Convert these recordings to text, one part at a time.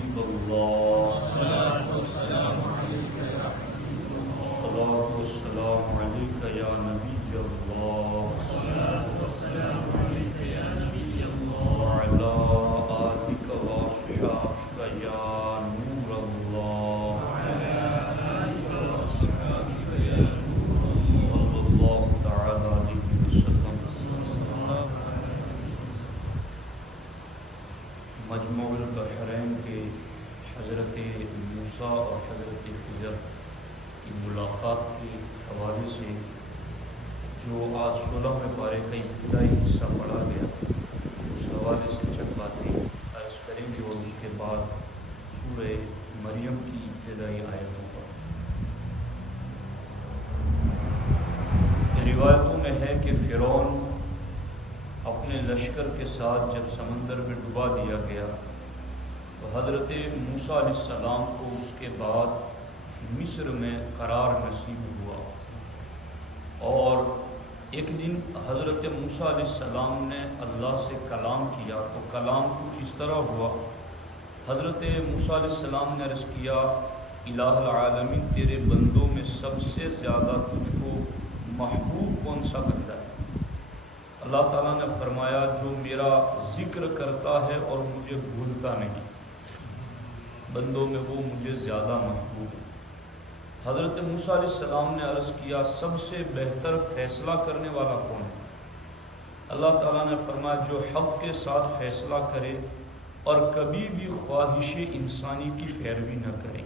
حبیب اللہ، الصلاۃ والسلام علیک یا نبی اللہ، وعلی آلک واصحابک یا نور اللہ، صلی اللہ تعالی علیہ وسلم۔ مجموع البحرین کے حضرت موسیٰ اور حضرت خضر کی ملاقات کے حوالے سے جو آج 16ویں پارے کا ابتدائی حصہ پڑھا گیا، اس حوالے سے چند باتیں عرض کریں گے اور اس کے بعد سورہ مریم کی ابتدائی آیتوں پر۔ روایتوں میں ہے کہ فرعون اپنے لشکر کے ساتھ جب سمندر میں ڈبا دیا گیا تو حضرت موسیٰ علیہ السلام کو اس کے بعد مصر میں قرار نصیب ہوا، اور ایک دن حضرت موسیٰ علیہ السلام نے اللہ سے کلام کیا تو کلام کچھ اس طرح ہوا۔ حضرت موسیٰ علیہ السلام نے عرض کیا، الہ العالمین تیرے بندوں میں سب سے زیادہ تجھ کو محبوب کون سا بندہ ہے؟ اللہ تعالیٰ نے فرمایا، جو میرا ذکر کرتا ہے اور مجھے بھولتا نہیں، بندوں میں وہ مجھے زیادہ محبوب ہے۔ حضرت موسیٰ علیہ السلام نے عرض کیا، سب سے بہتر فیصلہ کرنے والا کون ہے؟ اللہ تعالیٰ نے فرمایا، جو حق کے ساتھ فیصلہ کرے اور کبھی بھی خواہش انسانی کی پیروی نہ کرے،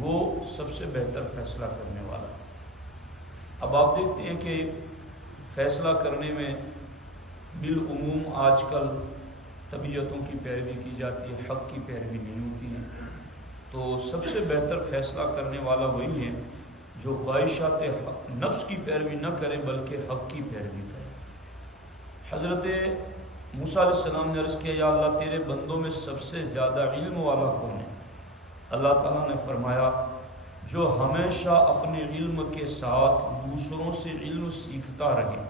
وہ سب سے بہتر فیصلہ کرنے والا ہے۔ اب آپ دیکھتے ہیں کہ فیصلہ کرنے میں بالعموم آج کل طبیعتوں کی پیروی کی جاتی ہے، حق کی پیروی نہیں ہوتی ہے۔ تو سب سے بہتر فیصلہ کرنے والا وہی ہے جو خواہشات نفس کی پیروی نہ کرے بلکہ حق کی پیروی کرے۔ حضرت موسیٰ علیہ السلام نے عرض کیا، یا اللہ تیرے بندوں میں سب سے زیادہ علم والا کون ہے؟ اللہ تعالیٰ نے فرمایا، جو ہمیشہ اپنے علم کے ساتھ دوسروں سے علم سیکھتا رہے،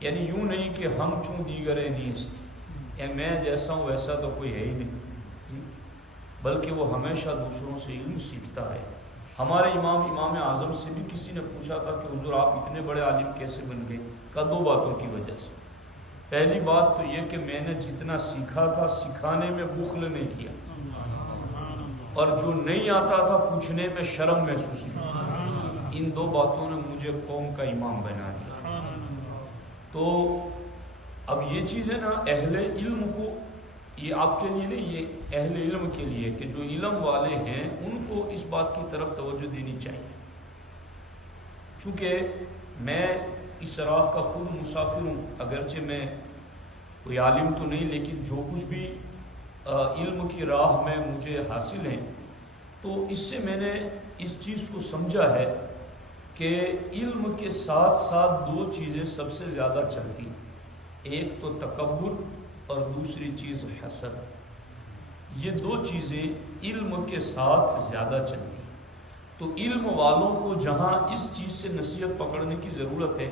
یعنی یوں نہیں کہ ہم چوں دیگرے نیست، یا میں جیسا ہوں ویسا تو کوئی ہے ہی نہیں، بلکہ وہ ہمیشہ دوسروں سے علم سیکھتا رہے۔ ہمارے امام اعظم سے بھی کسی نے پوچھا تھا کہ حضور آپ اتنے بڑے عالم کیسے بن گئے؟ کہا دو باتوں کی وجہ سے۔ پہلی بات تو یہ کہ میں نے جتنا سیکھا تھا سکھانے میں بخل نہیں کیا، اور جو نہیں آتا تھا پوچھنے میں شرم محسوس نہیں۔ ان دو باتوں نے مجھے قوم کا امام بنا دیا۔ تو اب یہ چیز ہے نا، اہل علم کو، یہ آپ کے لیے نہیں، یہ اہل علم کے لیے کہ جو علم والے ہیں ان کو اس بات کی طرف توجہ دینی چاہیے۔ چونکہ میں اس راہ کا خود مسافر ہوں، اگرچہ میں کوئی عالم تو نہیں، لیکن جو کچھ بھی علم کی راہ میں مجھے حاصل ہیں، تو اس سے میں نے اس چیز کو سمجھا ہے کہ علم کے ساتھ ساتھ دو چیزیں سب سے زیادہ چلتی ہیں، ایک تو تکبر اور دوسری چیز حسد۔ یہ دو چیزیں علم کے ساتھ زیادہ چلتی ہیں۔ تو علم والوں کو جہاں اس چیز سے نصیحت پکڑنے کی ضرورت ہے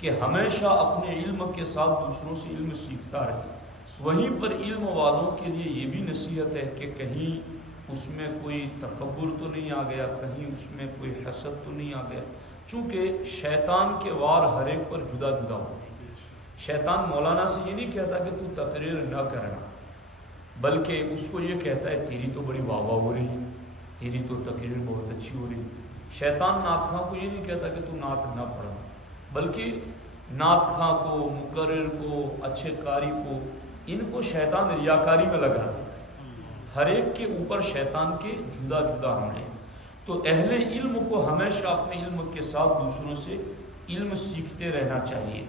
کہ ہمیشہ اپنے علم کے ساتھ دوسروں سے علم سیکھتا رہے، وہیں پر علم والوں کے لیے یہ بھی نصیحت ہے کہ کہیں اس میں کوئی تکبر تو نہیں آ گیا، کہیں اس میں کوئی حسد تو نہیں آ گیا، چونکہ شیطان کے وار ہر ایک پر جدا جدا ہوتے ہیں۔ شیطان مولانا سے یہ نہیں کہتا کہ تو تقریر نہ کرنا، بلکہ اس کو یہ کہتا ہے تیری تو بڑی واہ واہ ہو رہی ہے، تیری تو تقریر بہت اچھی ہو رہی ہے۔ شیطان نعت خواں کو یہ نہیں کہتا کہ تو نعت نہ پڑھنا، بلکہ نعت خواں کو، مقرر کو، اچھے قاری کو، ان کو شیطان ریاکاری میں لگا دیتا ہے۔ ہر ایک کے اوپر شیطان کے جدا جدا حملے۔ تو اہل علم کو ہمیشہ اپنے علم کے ساتھ دوسروں سے علم سیکھتے رہنا چاہیے،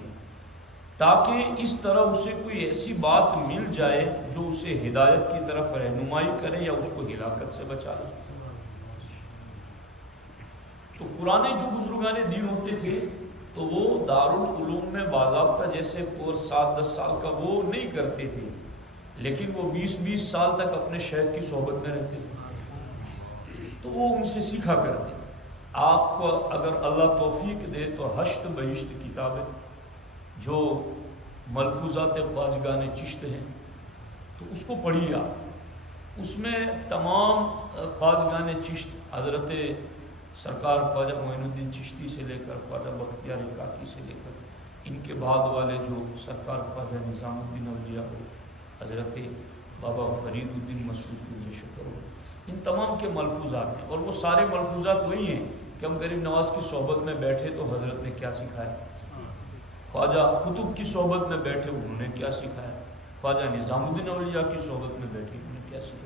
تاکہ اس طرح اسے کوئی ایسی بات مل جائے جو اسے ہدایت کی طرف رہنمائی کرے یا اس کو ہلاکت سے بچا لے۔ تو پرانے جو بزرگان دین ہوتے تھے تو وہ دارالعلوم میں باضابطہ جیسے کورس 7-10 سال کا وہ نہیں کرتے تھے، لیکن وہ 20-20 سال تک اپنے شیخ کی صحبت میں رہتے تھے، تو وہ ان سے سیکھا کرتے تھے۔ آپ کو اگر اللہ توفیق دے تو ہشت بہشت کتابیں جو ملفوظات خواجگان چشت ہیں تو اس کو پڑھیے آپ، اس میں تمام خواجگان چشت حضرت سرکار خواجہ معین الدین چشتی سے لے کر خواجہ بختیار کاکی سے لے کر ان کے بعد والے جو سرکار خواجہ نظام الدین اولیاء ہو، حضرت بابا فرید الدین مسعود جو شکر ہو، ان تمام کے ملفوظات ہیں، اور وہ سارے ملفوظات وہی ہیں کہ ہم غریب نواز کی صحبت میں بیٹھے تو حضرت نے کیا سکھایا، خواجہ قطب کی صحبت میں بیٹھے انہوں نے کیا سکھایا، خواجہ نظام الدین اولیاء کی صحبت میں بیٹھے انہوں نے کیا سکھایا۔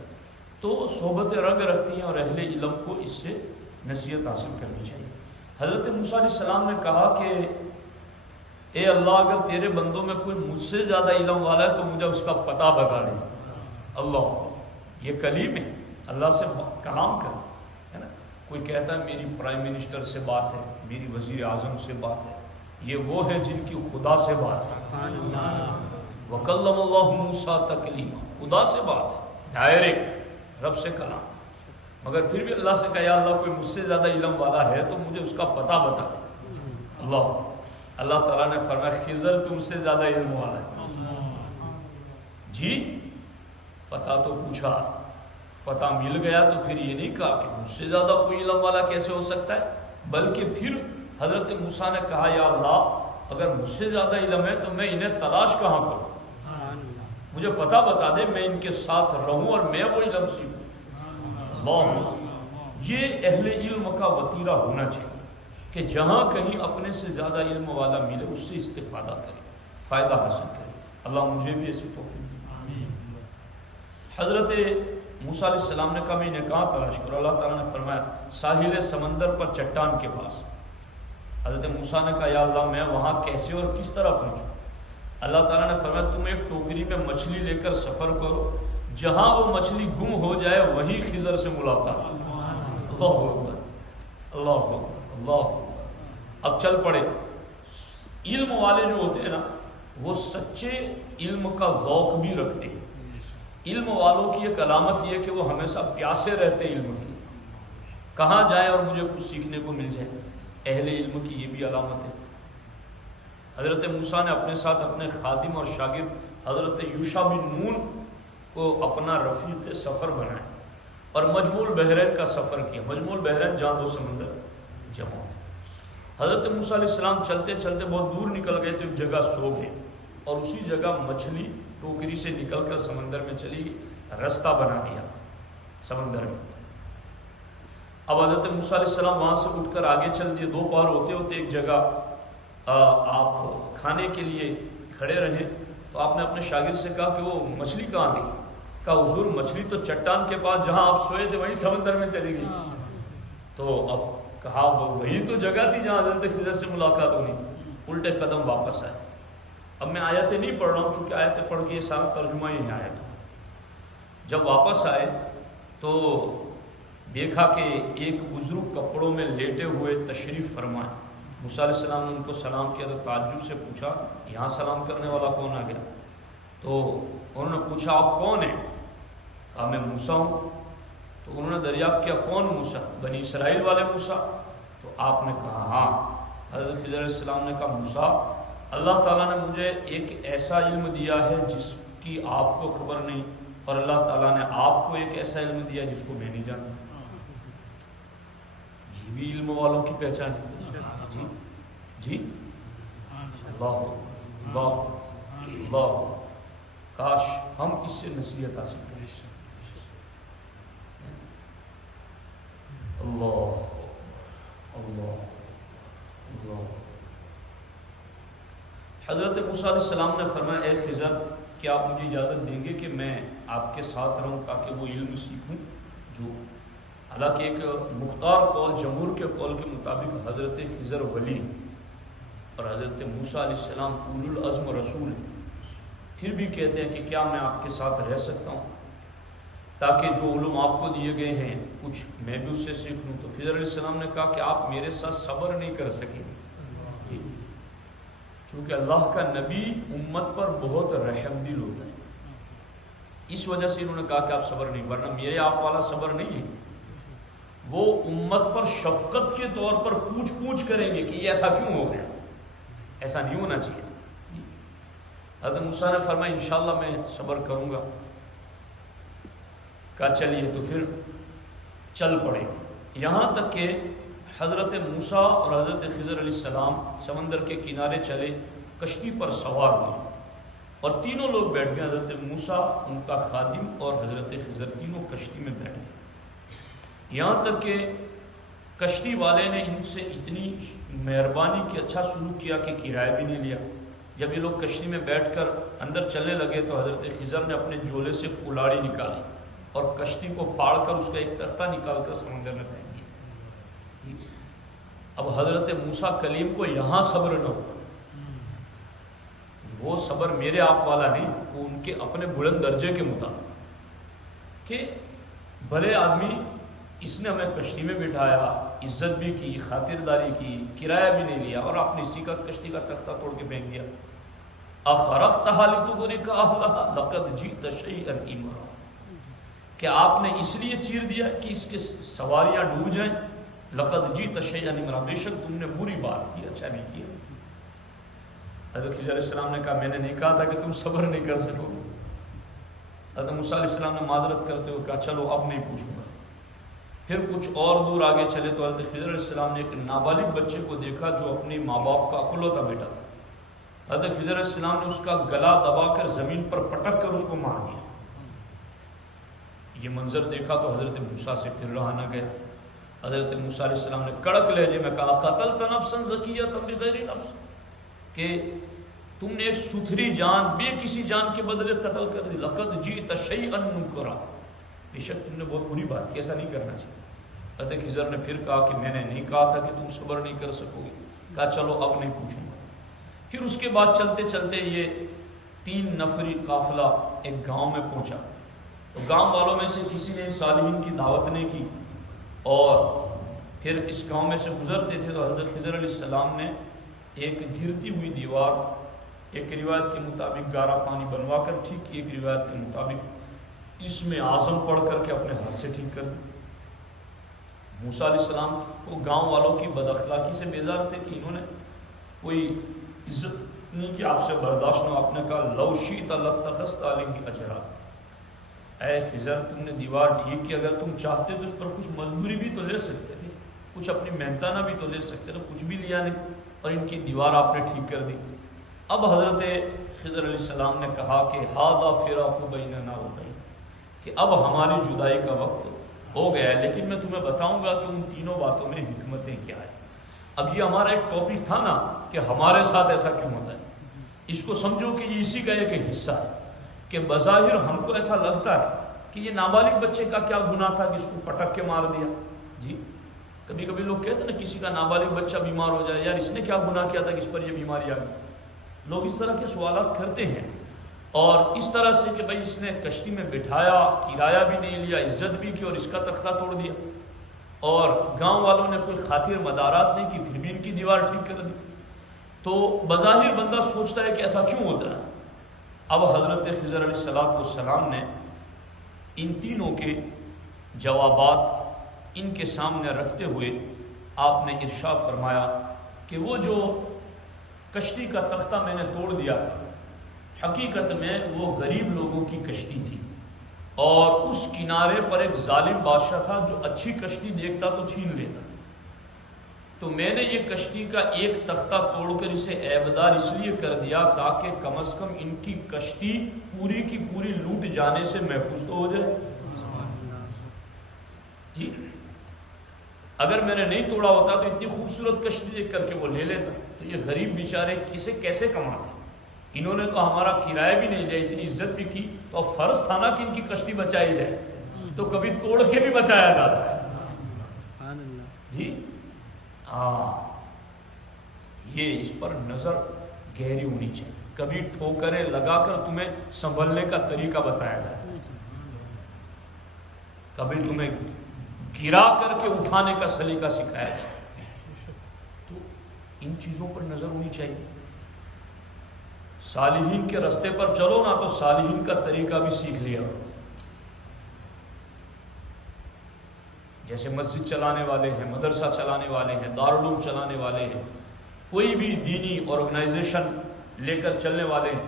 تو صحبتیں رنگ رکھتی ہیں اور اہل علم کو اس سے نصیحت حاصل کرنی چاہیے۔ حضرت موسیٰ علیہ السلام نے کہا کہ اے اللہ، اگر تیرے بندوں میں کوئی مجھ سے زیادہ علم والا ہے تو مجھے اس کا پتہ بتا دے۔ اللہ، یہ کلیم ہے، اللہ سے کلام کرتے ہے نا۔ کوئی کہتا ہے میری پرائم منسٹر سے بات ہے، میری وزیر اعظم سے بات ہے، یہ وہ ہے جن کی خدا سے بات ہے۔ وَكَلَّمَ اللَّهُ مُوسَىٰ تَكْلِيمًا، خدا سے بات ہے، ڈائریکٹ رب سے کلام۔ مگر پھر بھی اللہ سے کہا یا اللہ، کوئی مجھ سے زیادہ علم والا ہے تو مجھے اس کا پتہ بتا دے۔ اللہ تعالیٰ نے فرمایا خضر تم سے زیادہ علم والا ہے جی۔ پتہ تو پوچھا، پتہ مل گیا تو پھر یہ نہیں کہا کہ مجھ سے زیادہ کوئی علم والا کیسے ہو سکتا ہے، بلکہ پھر حضرت موسیٰ نے کہا یا اللہ، اگر مجھ سے زیادہ علم ہے تو میں انہیں تلاش کہاں کروں، مجھے پتہ بتا دے، میں ان کے ساتھ رہوں اور میں وہ علم سیکھوں۔ یہ اہل علم کا وتیرہ ہونا چاہیے کہ جہاں کہیں اپنے سے زیادہ علم والا ملے اس سے استفادہ کرے، فائدہ حاصل کرے۔ اللہ مجھے بھی ایسی توفیق دے۔ حضرت موسیٰ علیہ السلام نے کہا میں انہیں کہاں تلاش کروں؟ اللہ تعالیٰ نے فرمایا ساحل سمندر پر چٹان کے پاس۔ حضرت موسیٰ نے کہا یا اللہ، میں وہاں کیسے اور کس طرح پہنچوں؟ اللہ تعالیٰ نے فرمایا تم ایک ٹوکری میں مچھلی لے کر سفر کرو، جہاں وہ مچھلی گم ہو جائے وہیں خضر سے ملاقات۔ اللہ اکبر، اللہ اکبر، اللہ اکبر۔ اب چل پڑے۔ علم والے جو ہوتے ہیں نا، وہ سچے علم کا ذوق بھی رکھتے ہیں۔ علم والوں کی ایک علامت یہ کہ وہ ہمیشہ پیاسے رہتے علم کی، کہاں جائیں اور مجھے کچھ سیکھنے کو مل جائے۔ اہل علم کی یہ بھی علامت ہے۔ حضرت موسیٰ نے اپنے ساتھ اپنے خادم اور شاگرد حضرت یوشع بن نون کو اپنا رفیق سفر بنایا اور مجموع البحرین کا سفر کیا۔ مجموع البحرین جہاں دو سمندر جمع ہوتے۔ حضرت موسیٰ علیہ السلام چلتے چلتے بہت دور نکل گئے تو ایک جگہ سو گئے، اور اسی جگہ مچھلی ٹوکری سے نکل کر سمندر میں چلی گئی، رستہ بنا دیا سمندر میں۔ اب حضرت موسیٰ علیہ السلام وہاں سے اٹھ کر آگے چل دیے۔ دو پہر ہوتے ہوتے ایک جگہ آپ کھانے کے لیے کھڑے رہے تو آپ نے اپنے شاگرد سے کہا کہ وہ مچھلی کہاں گئی؟ کہا حضور مچھلی تو چٹان کے پاس جہاں آپ سوئے تھے وہیں سمندر میں چلی گئی۔ تو اب کہا وہی تو جگہ تھی جہاں حضرت خضر سے ملاقات ہونی تھی۔ الٹے قدم واپس آئے۔ اب میں آیتیں نہیں پڑھ رہا ہوں چونکہ آیتیں پڑھ کے یہ سارا ترجمہ ہی ہے آیت۔ جب واپس آئے تو دیکھا کہ ایک بزرگ کپڑوں میں لیٹے ہوئے تشریف فرمائے۔ موسیٰ علیہ السلام نے ان کو سلام کیا تو تعجب سے پوچھا یہاں سلام کرنے والا کون آ گیا؟ تو انہوں نے پوچھا آپ کون ہیں؟ کہا میں موسیٰ ہوں۔ تو انہوں نے دریافت کیا کون موسیٰ؟ بنی اسرائیل والے موسیٰ؟ تو آپ نے کہا ہاں۔ حضرت خضر علیہ السلام نے کہا موسیٰ، اللہ تعالیٰ نے مجھے ایک ایسا علم دیا ہے جس کی آپ کو خبر نہیں، اور اللہ تعالیٰ نے آپ کو ایک ایسا علم دیا جس کو میں نہیں جانتا۔ یہ بھی علم والوں کی پہچان ہے۔ جی جی، اللہ اللہ اللہ، کاش ہم اس سے نصیحت حاصل کریں۔ اللہ اللہ اللہ۔ حضرت موسیٰ علیہ السلام نے فرمایا اے خضر، کیا آپ مجھے اجازت دیں گے کہ میں آپ کے ساتھ رہوں تاکہ وہ علم سیکھوں جو، حالانکہ ایک مختار قول جمہور کے قول کے مطابق حضرت خضر ولی اور حضرت موسیٰ علیہ السلام اولو العزم رسول ہیں، پھر بھی کہتے ہیں کہ کیا میں آپ کے ساتھ رہ سکتا ہوں تاکہ جو علوم آپ کو دیے گئے ہیں کچھ میں بھی اس سے سیکھ لوں۔ تو خضر علیہ السلام نے کہا کہ آپ میرے ساتھ صبر نہیں کر سکیں گے، چونکہ اللہ کا نبی امت پر بہت رحم دل ہوتا ہے، اس وجہ سے انہوں نے کہا کہ آپ صبر نہیں، ورنہ میرے آپ والا صبر نہیں ہے۔ وہ امت پر شفقت کے طور پر پوچھ پوچھ کریں گے کہ یہ ایسا کیوں ہو گیا، ایسا نہیں ہونا چاہیے تھا۔ حضرت موسیٰ نے فرمایا انشاءاللہ میں صبر کروں گا۔ کہا چلیے تو پھر چل پڑے، یہاں تک کہ حضرت موسیٰ اور حضرت خضر علیہ السلام سمندر کے کنارے چلے، کشتی پر سوار ہوئے اور تینوں لوگ بیٹھ گئے، حضرت موسیٰ، ان کا خادم اور حضرت خضر، تینوں کشتی میں بیٹھ گئے، یہاں تک کہ کشتی والے نے ان سے اتنی مہربانی کی، اچھا سلوک کیا کہ کرایہ بھی نہیں لیا۔ جب یہ لوگ کشتی میں بیٹھ کر اندر چلنے لگے تو حضرت خضر نے اپنے جولے سے کلاڑی نکالی اور کشتی کو پھاڑ کر اس کا ایک تختہ نکال کر سمندر میں پھینک دیا۔ اب حضرت موسیٰ کلیم کو یہاں صبر نہ ہوا، وہ صبر میرے آپ والا نہیں، وہ ان کے اپنے بلند درجے کے مطابق کہ بھلے آدمی اس نے ہمیں کشتی میں بٹھایا، عزت بھی کی، خاطرداری کی، کرایہ بھی نہیں لیا، اور آپ نے اسی کا کشتی کا تختہ توڑ کے پھینک دیا۔ اخرقتها لتغرق اهلها لقد جئت شيئا امرا، کہ آپ نے اس لیے چیر دیا کہ اس کے سواریاں ڈوب جائیں، لقد جئت شيئا امرا، بے شک تم نے بری بات کی، اچھا نہیں کیا۔ حضرت خضر علیہ السلام نے کہا میں نے نہیں کہا تھا کہ تم صبر نہیں کر سکو گے۔ حضرت موسیٰ علیہ السلام نے معذرت کرتے ہوئے کہا چلو اب نہیں پوچھوں گا۔ پھر کچھ اور دور آگے چلے تو حضرت خضر علیہ السلام نے ایک نابالغ بچے کو دیکھا جو اپنے ماں باپ کا اکلوتا بیٹا تھا۔ حضرت خضر علیہ السلام نے اس کا گلا دبا کر زمین پر پٹک کر اس کو مار دیا۔ یہ منظر دیکھا تو حضرت موسیٰ سے پھر رہا نہ گیا۔ حضرت موسیٰ علیہ السلام نے کڑک لہجے میں کہا قتلت نفسا زکیۃ بغیر نفس، کہ تم نے ایک ستھری جان بے کسی جان کے بدلے قتل کر دی، لقد جئت شیئا نکرا، بے شک تم نے بہت بری بات کی، ایسا نہیں کرنا چاہیے۔ حضرت خضر نے پھر کہا کہ میں نے نہیں کہا تھا کہ تم صبر نہیں کر سکو گے۔ کہا چلو اب نہیں پوچھوں گا۔ پھر اس کے بعد چلتے چلتے یہ 3 نفری قافلہ ایک گاؤں میں پہنچا، تو گاؤں والوں میں سے کسی نے صالحین کی دعوت نہیں کی، اور پھر اس گاؤں میں سے گزرتے تھے تو حضرت خضر علیہ السلام نے ایک گرتی ہوئی دیوار، ایک روایت کے مطابق گارا پانی بنوا کر ٹھیک کی، ایک روایت کے مطابق اس میں اعظم پڑھ کر کے اپنے ہاتھ سے ٹھیک کر دی۔ موسیٰ علیہ السلام کو گاؤں والوں کی بد اخلاقی سے بیزار تھے کہ انہوں نے کوئی عزت نہیں کہ آپ سے برداشت نہ، آپ نے کہا لو شئت لاتخذت علیہ اجرا، اے خضر تم نے دیوار ٹھیک کی، اگر تم چاہتے تو اس پر کچھ مزدوری بھی تو لے سکتے تھے، کچھ اپنی محنتانہ بھی تو لے سکتے تھے، کچھ بھی لیا نہیں اور ان کی دیوار آپ نے ٹھیک کر دی۔ اب حضرت خضر علیہ السلام نے کہا کہ ھذا فراق بیننا وبین، کہ اب ہماری جدائی کا وقت ہو گیا ہے، لیکن میں تمہیں بتاؤں گا کہ ان تینوں باتوں میں حکمتیں کیا ہیں۔ اب یہ ہمارا ایک ٹاپک تھا نا کہ ہمارے ساتھ ایسا کیوں ہوتا ہے، اس کو سمجھو کہ یہ اسی کا ایک حصہ ہے کہ بظاہر ہم کو ایسا لگتا ہے کہ یہ نابالغ بچے کا کیا گناہ تھا کہ اس کو پٹک کے مار دیا۔ جی کبھی کبھی لوگ کہتے ہیں نا کسی کا نابالغ بچہ بیمار ہو جائے، یار اس نے کیا گناہ کیا تھا کہ اس پر یہ بیماری آ گئی، لوگ اس طرح کے سوالات کرتے ہیں، اور اس طرح سے کہ بھائی اس نے کشتی میں بٹھایا، کرایہ بھی نہیں لیا، عزت بھی کی اور اس کا تختہ توڑ دیا، اور گاؤں والوں نے کوئی خاطر مدارات نہیں کی پھر بھی ان کی دیوار ٹھیک کر دی، تو بظاہر بندہ سوچتا ہے کہ ایسا کیوں ہوتا ہے۔ اب حضرت خضر علیہ السلام نے ان تینوں کے جوابات ان کے سامنے رکھتے ہوئے آپ نے ارشاد فرمایا کہ وہ جو کشتی کا تختہ میں نے توڑ دیا تھا، حقیقت میں وہ غریب لوگوں کی کشتی تھی، اور اس کنارے پر ایک ظالم بادشاہ تھا جو اچھی کشتی دیکھتا تو چھین لیتا، تو میں نے یہ کشتی کا ایک تختہ توڑ کر اسے عیبدار اس لیے کر دیا تاکہ کم از کم ان کی کشتی پوری کی پوری لوٹ جانے سے محفوظ تو ہو جائے۔ جی اگر میں نے نہیں توڑا ہوتا تو اتنی خوبصورت کشتی دیکھ کر کے وہ لے لیتا، تو یہ غریب بیچارے اسے کیسے کماتے، انہوں نے تو ہمارا کرایہ بھی نہیں لیا، اتنی عزت بھی کی، تو اب فرض تھا نا کہ ان کی کشتی بچائی جائے، تو کبھی توڑ کے بھی بچایا جاتا ہے۔ جی یہ اس پر نظر گہری ہونی چاہیے، کبھی ٹھوکریں لگا کر تمہیں سنبھلنے کا طریقہ بتایا جائے، کبھی تمہیں گرا کر کے اٹھانے کا سلیقہ سکھایا جائے، تو ان چیزوں پر نظر ہونی چاہیے۔ صالحین کے رستے پر چلو نا تو صالحین کا طریقہ بھی سیکھ لیا، جیسے مسجد چلانے والے ہیں، مدرسہ چلانے والے ہیں، دارالعلوم چلانے والے ہیں، کوئی بھی دینی آرگنائزیشن لے کر چلنے والے ہیں،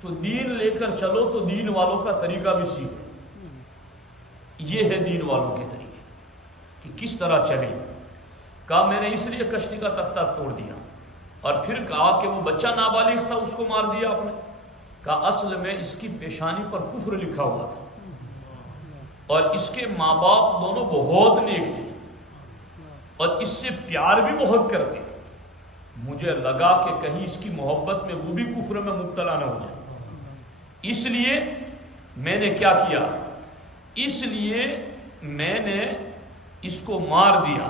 تو دین لے کر چلو تو دین والوں کا طریقہ بھی سیکھو، یہ ہے دین والوں کے طریقے کہ کس طرح چلے. کہا میں نے اس لیے کشتی کا تختہ توڑ دیا. اور پھر کہا کہ وہ بچہ نابالغ تھا اس کو مار دیا آپ نے. کہا اصل میں اس کی پیشانی پر کفر لکھا ہوا تھا اور اس کے ماں باپ دونوں بہت نیک تھے اور اس سے پیار بھی بہت کرتے تھے. مجھے لگا کہ کہیں اس کی محبت میں وہ بھی کفر میں مبتلا نہ ہو جائے. اس لیے میں نے کیا کیا؟ اس لیے میں نے اس کو مار دیا،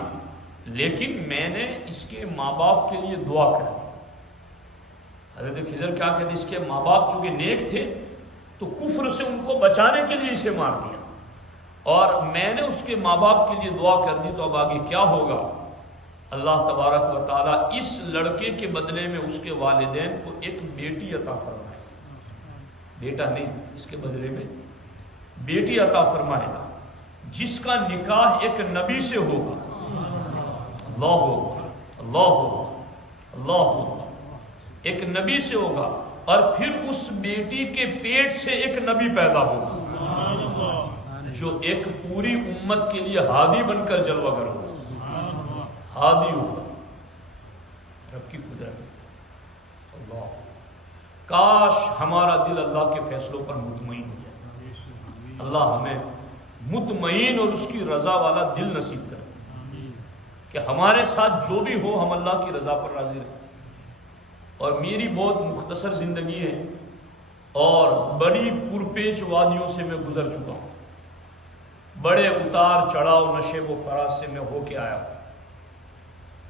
لیکن میں نے اس کے ماں باپ کے لیے دعا کر دی. حضرت خضر کیا کہتے اس کے ماں باپ چونکہ نیک تھے تو کفر سے ان کو بچانے کے لیے اسے مار دیا، اور میں نے اس کے ماں باپ کے لیے دعا کر دی. تو اب آگے کیا ہوگا؟ اللہ تبارک و تعالیٰ اس لڑکے کے بدلے میں اس کے والدین کو ایک بیٹی عطا فرمائے. بیٹا نہیں، اس کے بدلے میں بیٹی عطا فرمائے گا، جس کا نکاح ایک نبی سے ہوگا. اللہ ہوگا، اللہ ہوگا، اللہ ہوگا، ایک نبی سے ہوگا. اور پھر اس بیٹی کے پیٹ سے ایک نبی پیدا ہوگا جو ایک پوری امت کے لیے ہادی بن کر جلوہ گر ہوگا. ہادی ہوگا. رب کی قدرت. اللہ، کاش ہمارا دل اللہ کے فیصلوں پر مطمئن ہو جائے. اللہ ہمیں مطمئن اور اس کی رضا والا دل نصیب کرے کہ ہمارے ساتھ جو بھی ہو ہم اللہ کی رضا پر راضی رہیں. اور میری بہت مختصر زندگی ہے اور بڑی پرپیچ وادیوں سے میں گزر چکا ہوں. بڑے اتار چڑھاؤ نشیب و فراز سے میں ہو کے آیا ہوں.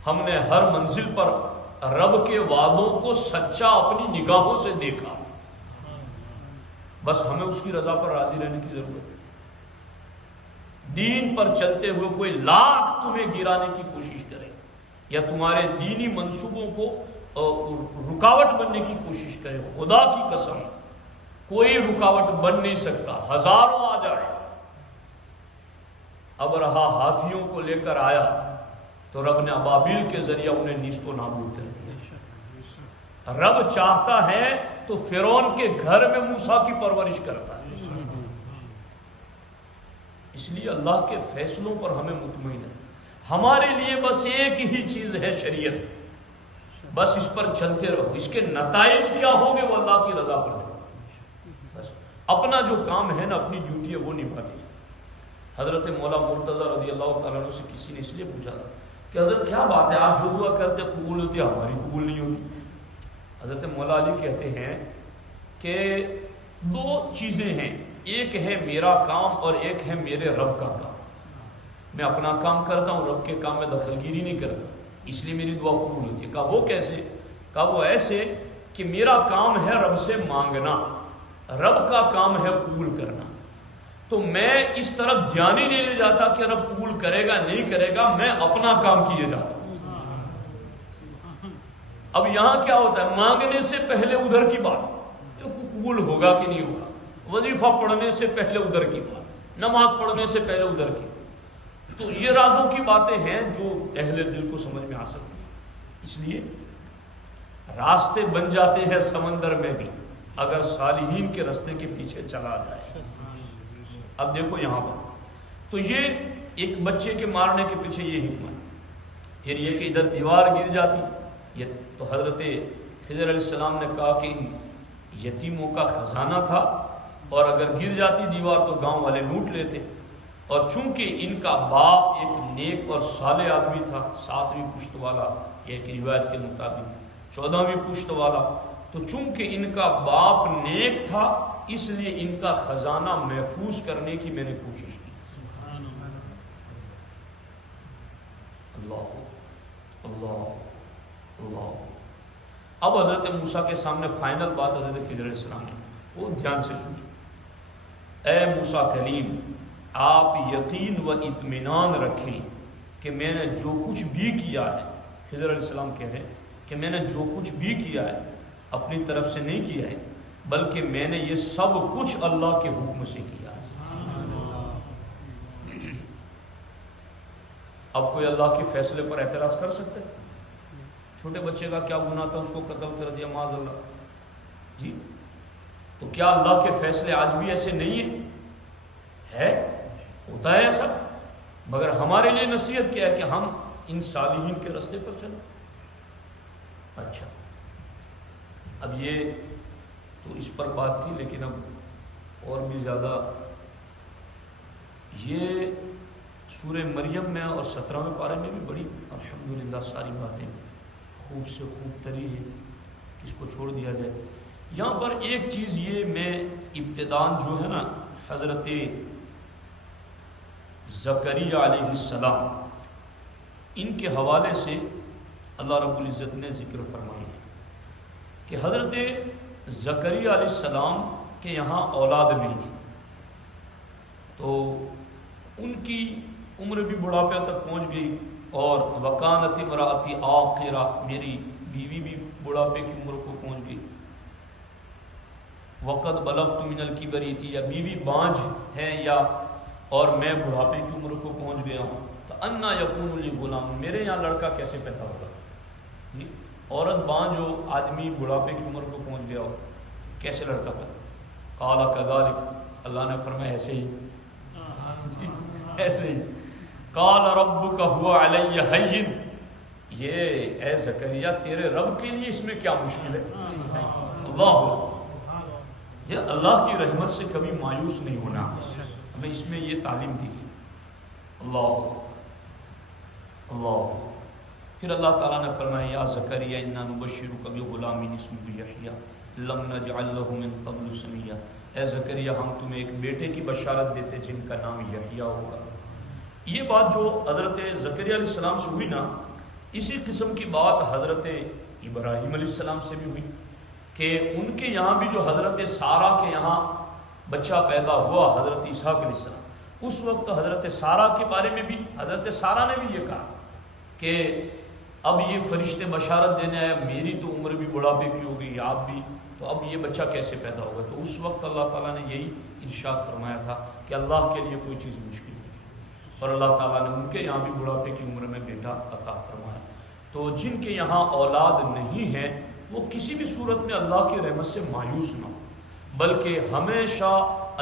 ہم نے ہر منزل پر رب کے وعدوں کو سچا اپنی نگاہوں سے دیکھا. بس ہمیں اس کی رضا پر راضی رہنے کی ضرورت ہے. دین پر چلتے ہوئے کوئی لاکھ تمہیں گرانے کی کوشش کرے یا تمہارے دینی منصوبوں کو رکاوٹ بننے کی کوشش کرے، خدا کی قسم کوئی رکاوٹ بن نہیں سکتا. ہزاروں آ جائے. ابرہا ہاتھیوں کو لے کر آیا تو رب نے ابابیل کے ذریعہ انہیں نیست و نابود کر دیا. رب چاہتا ہے تو فرعون کے گھر میں موسیٰ کی پرورش کرتا ہے. اس لیے اللہ کے فیصلوں پر ہمیں مطمئن ہے. ہمارے لیے بس ایک ہی چیز ہے شریعت، بس اس پر چلتے رہو. اس کے نتائج کیا ہوں گے وہ اللہ کی رضا پر چھوڑو. بس اپنا جو کام ہے نا، اپنی ڈیوٹی ہے وہ نبھا دیجیے. حضرت مولا مرتضیٰ رضی اللہ تعالیٰ عنہ سے کسی نے اس لیے پوچھا تھا کہ حضرت کیا بات ہے، آپ جو دعا کرتے قبول ہوتی ہے، ہماری قبول نہیں ہوتی. حضرت مولا علی کہتے ہیں کہ دو چیزیں ہیں، ایک ہے میرا کام اور ایک ہے میرے رب کا کام. میں اپنا کام کرتا ہوں، رب کے کام میں دخل گیری نہیں کرتا، اس لیے میری دعا قبول ہوتی ہے. کہا وہ کیسے؟ کہا وہ ایسے کہ میرا کام ہے رب سے مانگنا، رب کا کام ہے قبول کرنا. تو میں اس طرف دھیان ہی نہیں لے جاتا کہ رب قبول کرے گا نہیں کرے گا، میں اپنا کام کیے جاتا ہوں. اب یہاں کیا ہوتا ہے، مانگنے سے پہلے ادھر کی بات، قبول ہوگا کہ نہیں ہوگا. وظیفہ پڑھنے سے پہلے ادھر کی بات، نماز پڑھنے سے پہلے ادھر کی. تو یہ رازوں کی باتیں ہیں جو اہل دل کو سمجھ میں آ سکتی ہیں. اس لیے راستے بن جاتے ہیں سمندر میں بھی اگر صالحین کے راستے کے پیچھے چلا جائے. اب دیکھو یہاں پر تو یہ ایک بچے کے مارنے کے پیچھے یہ حکمت. پھر یہ کہ ادھر دیوار گر جاتی، یہ تو حضرت خضر علیہ السلام نے کہا کہ یتیموں کا خزانہ تھا اور اگر گر جاتی دیوار تو گاؤں والے لوٹ لیتے. اور چونکہ ان کا باپ ایک نیک اور صالح آدمی تھا، 7ویں پشت والا، ایک روایت کے مطابق 14ویں پشت والا، تو چونکہ ان کا باپ نیک تھا اس لیے ان کا خزانہ محفوظ کرنے کی میں نے کوشش کی. اللہ اللہ اللہ. اب حضرت موسیٰ کے سامنے فائنل بات حضرت خضر علیہ السلام نے وہ دھیان سے سنی. اے موسیٰ کلیم، آپ یقین و اطمینان رکھیں کہ میں نے جو کچھ بھی کیا ہے، خضر علیہ السلام کہہ رہے ہیں کہ میں نے جو کچھ بھی کیا ہے اپنی طرف سے نہیں کیا ہے، بلکہ میں نے یہ سب کچھ اللہ کے حکم سے کیا ہے. اب کوئی اللہ کے فیصلے پر اعتراض کر سکتے؟ چھوٹے بچے کا کیا گناہ تھا، اس کو قتل کر دیا معاذ اللہ. جی تو کیا اللہ کے فیصلے آج بھی ایسے نہیں ہیں؟ ہے ہوتا ہے ایسا، مگر ہمارے لیے نصیحت کیا ہے کہ ہم ان صالحین کے راستے پر چلیں۔ اچھا، اب یہ تو اس پر بات تھی، لیکن اب اور بھی زیادہ یہ سورہ مریم میں اور 17ویں پارے میں بھی بڑی الحمدللہ ساری باتیں خوب سے خوب تری ہے، اس کو چھوڑ دیا جائے۔ یہاں پر ایک چیز یہ میں ابتدان جو ہے نا حضرت زکریا علیہ السلام ان کے حوالے سے اللہ رب العزت نے ذکر فرمایا ہے کہ حضرت زکریا علیہ السلام کے یہاں اولاد نہیں تھی، تو ان کی عمر بھی بڑھاپے تک پہنچ گئی، اور وکانت امراتی عاقرہ، میری بیوی بھی بڑھاپے کی عمر کو پہنچ گئی، وقت بلغت من الکبر تھی، یا بیوی بانجھ ہے یا اور میں بڑھاپے کی عمر کو پہنچ گیا ہوں، تو انا یکون لی غلام، میرے یہاں لڑکا کیسے پیدا ہوگا؟ عورت بانجھ ہو، آدمی بڑھاپے کی عمر کو پہنچ گیا ہو، کیسے لڑکا پیدا؟ قال کذالک، اللہ نے فرمایا ایسے ہی، ایسے ہی۔ قال ربک هو علی ہین، یہ اے زکریا تیرے رب کے لیے اس میں کیا مشکل ہے؟ اللہ، یہ اللہ کی رحمت سے کبھی مایوس نہیں ہونا، ہمیں اس میں یہ تعلیم دی گئی۔ اللہ اللہ۔ پھر اللہ تعالیٰ نے فرمایا یا زکریا انا نبشرک بغلام اسمہ یحییٰ لم نجعل له من قبل سمیہ، اے زکریا ہم تمہیں ایک بیٹے کی بشارت دیتے جن کا نام یحییٰ ہوگا۔ یہ بات جو حضرت زکریا علیہ السلام سے ہوئی نا، اسی قسم کی بات حضرت ابراہیم علیہ السلام سے بھی ہوئی کہ ان کے یہاں بھی جو حضرت سارہ کے یہاں بچہ پیدا ہوا حضرت اسحاق علیہ السلام، اس وقت حضرت سارہ کے بارے میں بھی حضرت سارہ نے بھی یہ کہا کہ اب یہ فرشتے بشارت دینے آئے، میری تو عمر بھی بڑھاپے کی ہو گئی، آپ بھی، تو اب یہ بچہ کیسے پیدا ہوگا؟ تو اس وقت اللہ تعالیٰ نے یہی ارشاد فرمایا تھا کہ اللہ کے لیے کوئی چیز مشکل نہیں، اور اللہ تعالیٰ نے ان کے یہاں بھی بڑھاپے کی عمر میں بیٹا عطا فرمایا۔ تو جن کے یہاں اولاد نہیں ہے وہ کسی بھی صورت میں اللہ کی رحمت سے مایوس نہ ہو، بلکہ ہمیشہ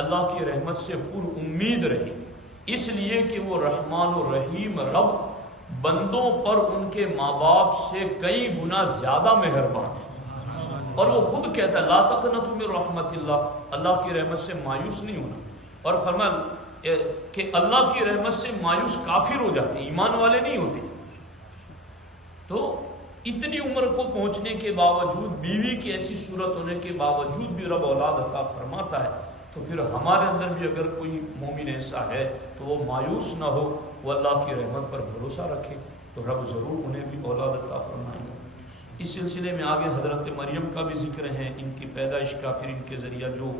اللہ کی رحمت سے پر امید رہے، اس لیے کہ وہ رحمان و رحیم رب بندوں پر ان کے ماں باپ سے کئی گنا زیادہ مہربان ہے، اور وہ خود کہتا ہے لا تقنطوا من رحمت اللہ، اللہ کی رحمت سے مایوس نہیں ہونا، اور فرمایا کہ اللہ کی رحمت سے مایوس کافر ہو جاتے، ایمان والے نہیں ہوتے۔ تو اتنی عمر کو پہنچنے کے باوجود، بیوی کی ایسی صورت ہونے کے باوجود بھی رب اولاد عطا فرماتا ہے، تو پھر ہمارے اندر بھی اگر کوئی مومن ایسا ہے تو وہ مایوس نہ ہو، وہ اللہ کی رحمت پر بھروسہ رکھے، تو رب ضرور انہیں بھی اولاد عطا فرمائے گا۔ اس سلسلے میں آگے حضرت مریم کا بھی ذکر ہے، ان کی پیدائش کا، پھر ان کے ذریعہ جو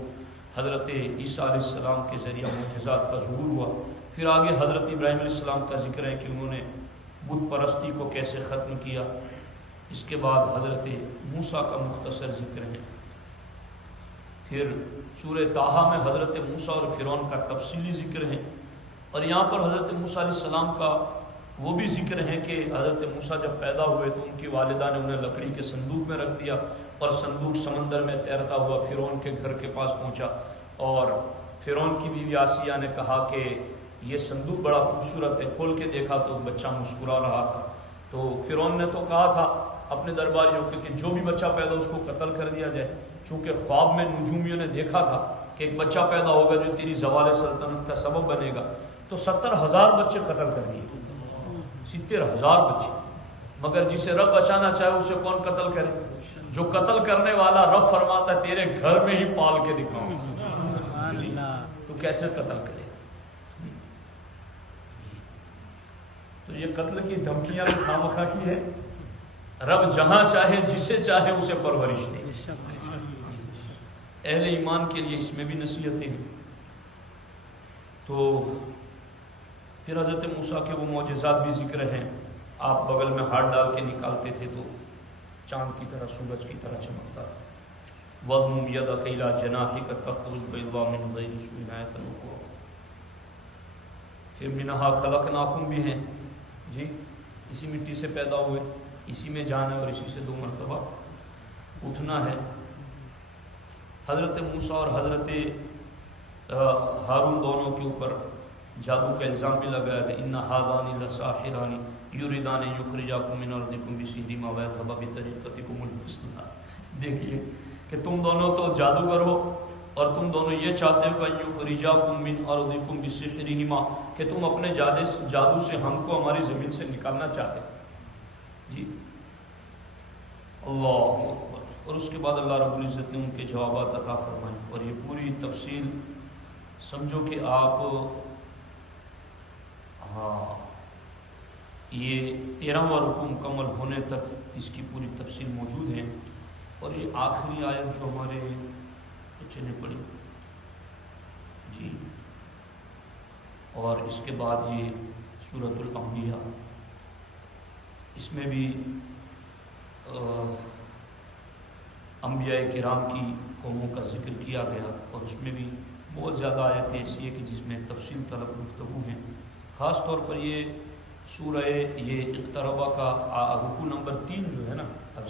حضرت عیسیٰ علیہ السلام کے ذریعہ معجزات کا ظہور ہوا، پھر آگے حضرت ابراہیم علیہ السلام کا ذکر ہے کہ انہوں نے بت پرستی کو کیسے ختم کیا، اس کے بعد حضرت موسیٰ کا مختصر ذکر ہے، پھر سورہ طٰہٰ میں حضرت موسیٰ اور فرعون کا تفصیلی ذکر ہے، اور یہاں پر حضرت موسیٰ علیہ السلام کا وہ بھی ذکر ہے کہ حضرت موسیٰ جب پیدا ہوئے تو ان کی والدہ نے انہیں لکڑی کے صندوق میں رکھ دیا، اور صندوق سمندر میں تیرتا ہوا فرعون کے گھر کے پاس پہنچا، اور فرعون کی بیوی آسیہ نے کہا کہ یہ صندوق بڑا خوبصورت ہے، کھول کے دیکھا تو بچہ مسکرا رہا تھا، تو فرعون نے تو کہا تھا اپنے درباریوں کے کہ جو بھی بچہ پیدا اس کو قتل کر دیا جائے، چونکہ خواب میں نجومیوں نے دیکھا تھا کہ ایک بچہ پیدا ہوگا جو تیری زوال سلطنت کا سبب بنے گا، تو 70,000 بچے قتل کر دیے، 70,000 بچے، مگر جسے رب بچانا چاہے اسے کون قتل کرے؟ جو قتل کرنے والا رب فرماتا ہے تیرے گھر میں ہی پال کے دکھاؤں، تو کیسے قتل کرے؟ تو یہ قتل کی دھمکیاں بھی خامخواہ کی ہے، رب جہاں چاہے جسے چاہے اسے پرورش دے۔ اہل ایمان کے لیے اس میں بھی نصیحتیں ہیں۔ تو پھر حضرت موسیٰ کے وہ معجزات بھی ذکر ہیں، آپ بغل میں ہاتھ ڈال کے نکالتے تھے تو چاند کی طرح، سورج کی طرح چمکتا تھا۔ وَضْمُمْ يَدَكَ إِلَىٰ جَنَاحِكَ تَخْرُجْ بَيْضَاءَ مِنْ غَيْرِ سُوءٍ آیَةً أُخْرَىٰ۔ پھر مِنْهَا خَلَقْنَاكُمْ بھی ہیں جی، اسی مٹی سے پیدا ہوئے، اسی میں جانا ہے اور اسی سے 2 مرتبہ اٹھنا ہے۔ حضرت موسیٰ اور حضرت ہارون دونوں کے اوپر جادو کا الزام بھی لگایا کہ ان ھذان لساحران یریدان یخرجاکم من ارضکم بسحرہما ویذھبا بطریقتکم المثلی. دیکھیے کہ تم دونوں تو جادوگر ہو اور تم دونوں یہ چاہتے ہو کہ یخرجاکم من ارضکم بسحرہما کہ تم اپنے جادو سے ہم کو ہماری زمین سے نکالنا چاہتے جی. اللہ اکبر. اور اس کے بعد اللہ رب العزت نے ان کے جوابات عطا فرمائے اور یہ پوری تفصیل سمجھو کہ آپ یہ 13واں رکوع مکمل ہونے تک اس کی پوری تفصیل موجود ہے. اور یہ آخری آیت جو ہمارے بچے نے پڑھی جی، اور اس کے بعد یہ سورۃ الانبیاء، اس میں بھی انبیاء کرام کی قوموں کا ذکر کیا گیا اور اس میں بھی بہت زیادہ آیتیں ایسی ہیں کہ جس میں تفصیل طلب گفتگو ہیں. خاص طور پر یہ سورہ یہ اقتربہ کا رکوع نمبر 3 جو ہے نا اب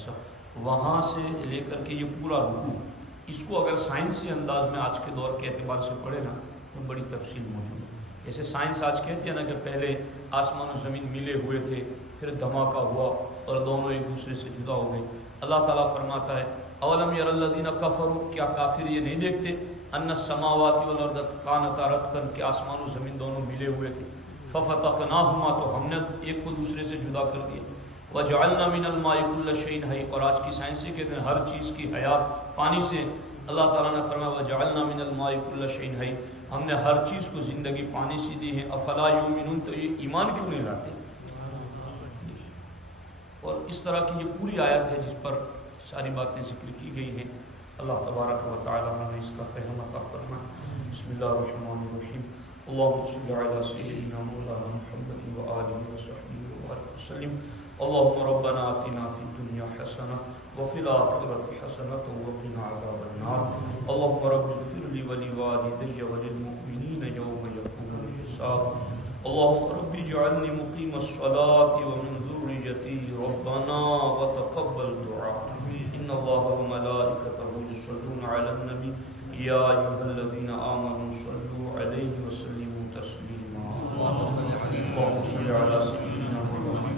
وہاں سے لے کر کے یہ پورا رکوع، اس کو اگر سائنسی انداز میں آج کے دور کے اعتبار سے پڑھے نا تو بڑی تفصیل موجود ہے. جیسے سائنس آج کہتی ہے نا کہ پہلے آسمان و زمین ملے ہوئے تھے، پھر دھماکہ ہوا اور دونوں ایک دوسرے سے جدا ہو گئے. اللہ تعالیٰ فرماتا ہے اولم یر الذین کفروا، کیا کافر یہ نہیں دیکھتے ان السماوات والارض کانتا رتقا کہ آسمان و زمین دونوں ملے ہوئے تھے، ففتقناہما تو ہم نے ایک کو دوسرے سے جدا کر دیا، وجعلنا من الماء كل شيء حي اور آج کی سائنسی کہتے ہیں ہر چیز کی حیات پانی سے. اللہ تعالیٰ نے فرمایا وجعلنا من الماء كل شيء حي، ہم نے ہر چیز کو زندگی پانی سے دی ہے. افلا یؤمنون، تو یہ ایمان کیوں نہیں لاتے؟ اور اس طرح کی یہ پوری آیت ہے جس پر ساری باتیں ذکر کی گئی ہیں. اللہ تبارک و تعالیٰ نے اس کا فہم عطا فرمائے. بسم اللہ الرحمن الرحیم. اللهم صل على سيدنا مولانا محمد وآله وصحبه وبارك وسلم. اللهم ربنا آتنا في الدنيا حسنة وفي الآخرة حسنة وقنا عذاب النار. اللهم رب اغفر لي ولوالدي وللمؤمنين يوم يقوم الحساب. اللهم رب اجعلني مقيم الصلاة ومن ذريتي ربنا وتقبل دعاء. إن الله وملائكته يصلون على النبي يا أيها الذين آمنوا صلوا عليه وسلموا تسليما. اللهم صل على سيدنا محمد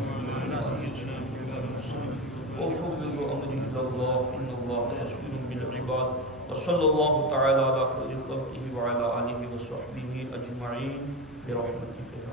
وفوض أمري إلى الله إن الله بصير بالعباد. وصلى الله تعالى على خير خلقه وعلى آله وصحبه أجمعين برحمتك.